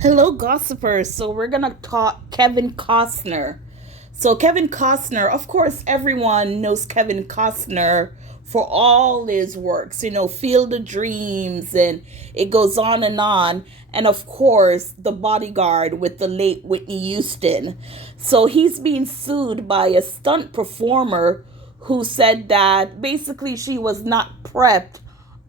Hello, gossipers. So we're gonna talk Kevin Costner. So Kevin Costner, of course, everyone knows Kevin Costner for all his works. Field of Dreams, and it goes on and on. And of course, The Bodyguard with the late Whitney Houston. So he's being sued by a stunt performer who said that basically she was not prepped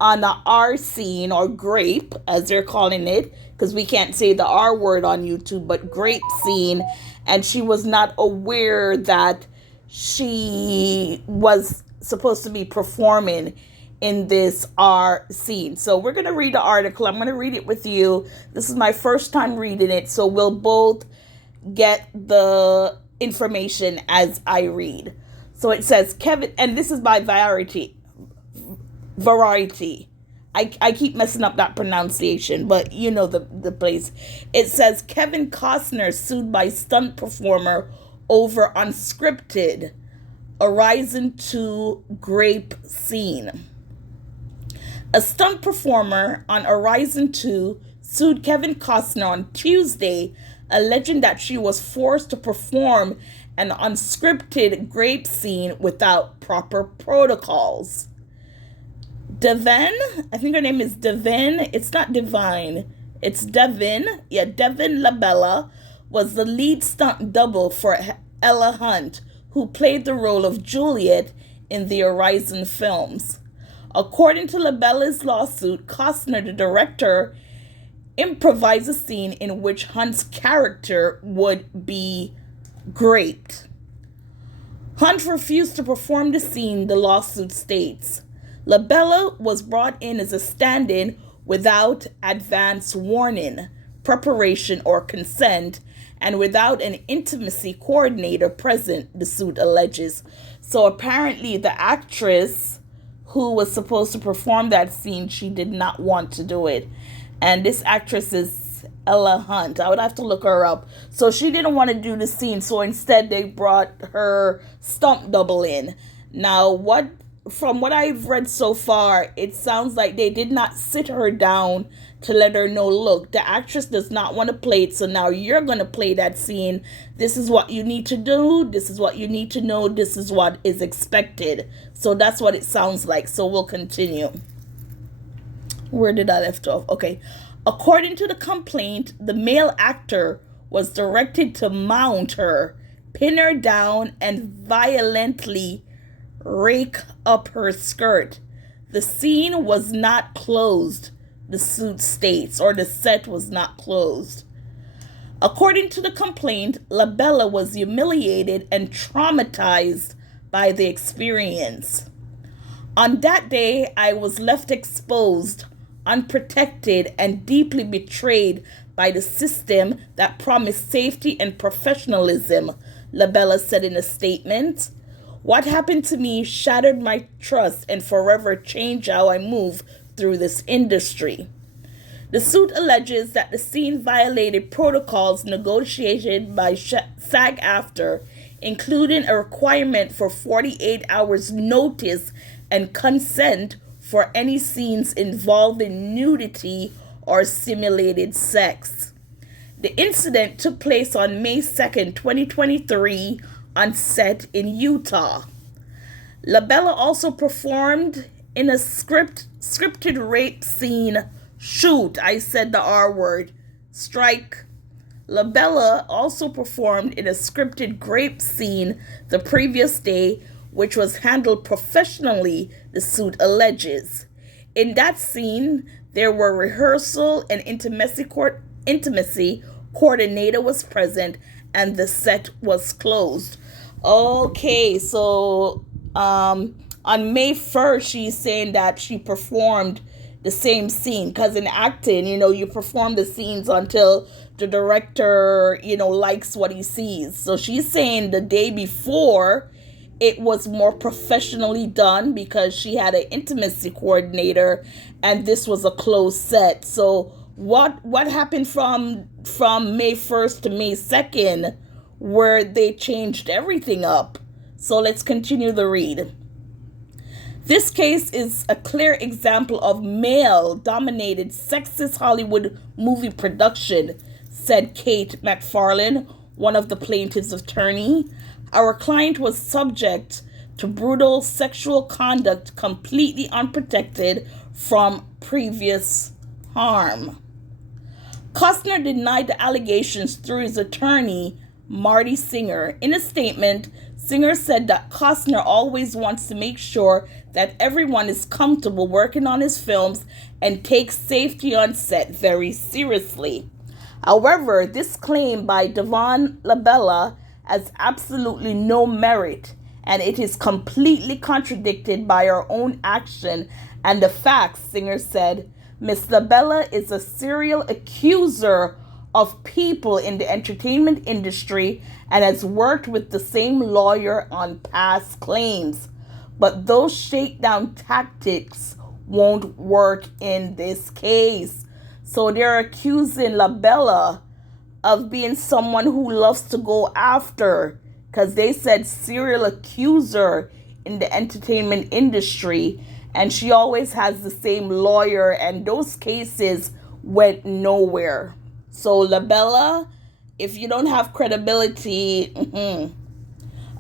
on the R scene, or grape as they're calling it, because we can't say the R word on YouTube, but grape scene, and she was not aware that she was supposed to be performing in this R scene. So we're going to read the article. I'm going to read it with you. This is my first time reading it, so we'll both get the information as I read. So it says Kevin, and this is by Variety. I keep messing up that pronunciation, but you know the place. It says Kevin Costner sued by stunt performer over unscripted Horizon 2 Grape scene. A stunt performer on Horizon 2 sued Kevin Costner on Tuesday, alleging that she was forced to perform an unscripted grape scene without proper protocols. Devin, I think her name is Devin. It's not Divine. It's Devin. Yeah, Devin Labella was the lead stunt double for Ella Hunt, who played the role of Juliet in the Horizon films. According to Labella's lawsuit, Costner, the director, improvised a scene in which Hunt's character would be graped. Hunt refused to perform the scene, the lawsuit states. Labella was brought in as a stand-in without advance warning, preparation, or consent, and without an intimacy coordinator present, the suit alleges. So apparently the actress who was supposed to perform that scene, she did not want to do it. And this actress is Ella Hunt. I would have to look her up. So she didn't want to do the scene, so instead they brought her stunt double in. Now, from what I've read so far, it sounds like they did not sit her down to let her know, look, the actress does not want to play it, so now you're going to play that scene. This is what you need to do. This is what you need to know. This is what is expected. So that's what it sounds like. So we'll continue. Where did I left off? Okay. According to the complaint, the male actor was directed to mount her, pin her down, and violently rake up her skirt. The scene was not closed, the suit states, or the set was not closed. According to the complaint, Labella was humiliated and traumatized by the experience. On that day, I was left exposed, unprotected, and deeply betrayed by the system that promised safety and professionalism, Labella said in a statement. What happened to me shattered my trust and forever changed how I move through this industry. The suit alleges that the scene violated protocols negotiated by SAG-AFTRA, including a requirement for 48 hours notice and consent for any scenes involving nudity or simulated sex. The incident took place on May 2nd, 2023, on set in Utah. Labella also performed in a scripted rape scene. Shoot, I said the R word. Strike. Labella also performed in a scripted grape scene the previous day, which was handled professionally, the suit alleges. In that scene, there were rehearsal and intimacy coordinator was present, and the set was closed. Okay, so on May 1st, she's saying that she performed the same scene, because in acting, you perform the scenes until the director, likes what he sees. So she's saying the day before it was more professionally done because she had an intimacy coordinator and this was a closed set. So what happened from May 1st to May 2nd, where they changed everything up? So let's continue the read. This case is a clear example of male-dominated sexist Hollywood movie production, said Kate McFarlane, one of the plaintiff's attorney. Our client was subject to brutal sexual conduct completely unprotected from previous harm. Costner denied the allegations through his attorney, Marty Singer. In a statement, Singer said that Costner always wants to make sure that everyone is comfortable working on his films and takes safety on set very seriously. However, this claim by Devon Labella has absolutely no merit, and it is completely contradicted by our own action and the facts, Singer said. Miss Labella is a serial accuser of people in the entertainment industry and has worked with the same lawyer on past claims. But those shakedown tactics won't work in this case. So they're accusing Labella of being someone who loves to go after, because they said serial accuser in the entertainment industry, and she always has the same lawyer, and those cases went nowhere. So Labella, if you don't have credibility,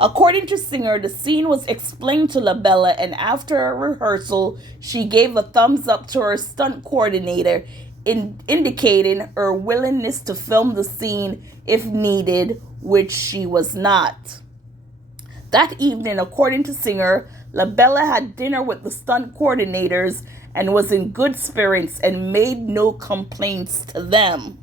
According to Singer, the scene was explained to Labella, and after a rehearsal, she gave a thumbs up to her stunt coordinator, indicating her willingness to film the scene if needed, which she was not. That evening, according to Singer, Labella had dinner with the stunt coordinators and was in good spirits and made no complaints to them.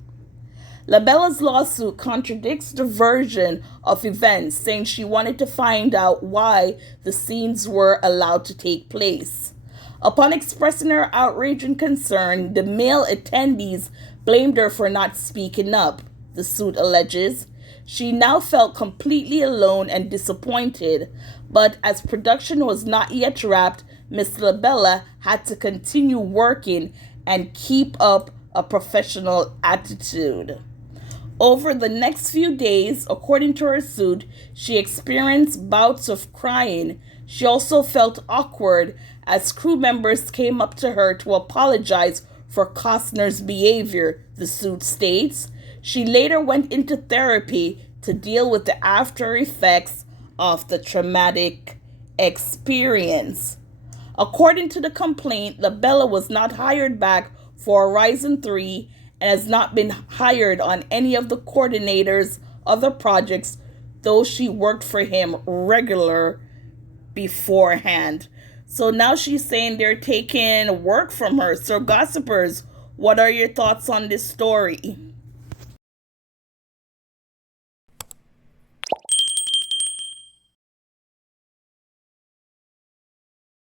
Labella's lawsuit contradicts the version of events, saying she wanted to find out why the scenes were allowed to take place. Upon expressing her outrage and concern, the male attendees blamed her for not speaking up, the suit alleges. She now felt completely alone and disappointed, but as production was not yet wrapped, Miss Labella had to continue working and keep up a professional attitude. Over the next few days, according to her suit, she experienced bouts of crying. She also felt awkward as crew members came up to her to apologize for Costner's behavior, the suit states. She later went into therapy to deal with the after effects of the traumatic experience. According to the complaint, Labella was not hired back for Horizon 3 and has not been hired on any of the coordinator's other projects, though she worked for him regular beforehand. So now she's saying they're taking work from her. So gossipers, what are your thoughts on this story?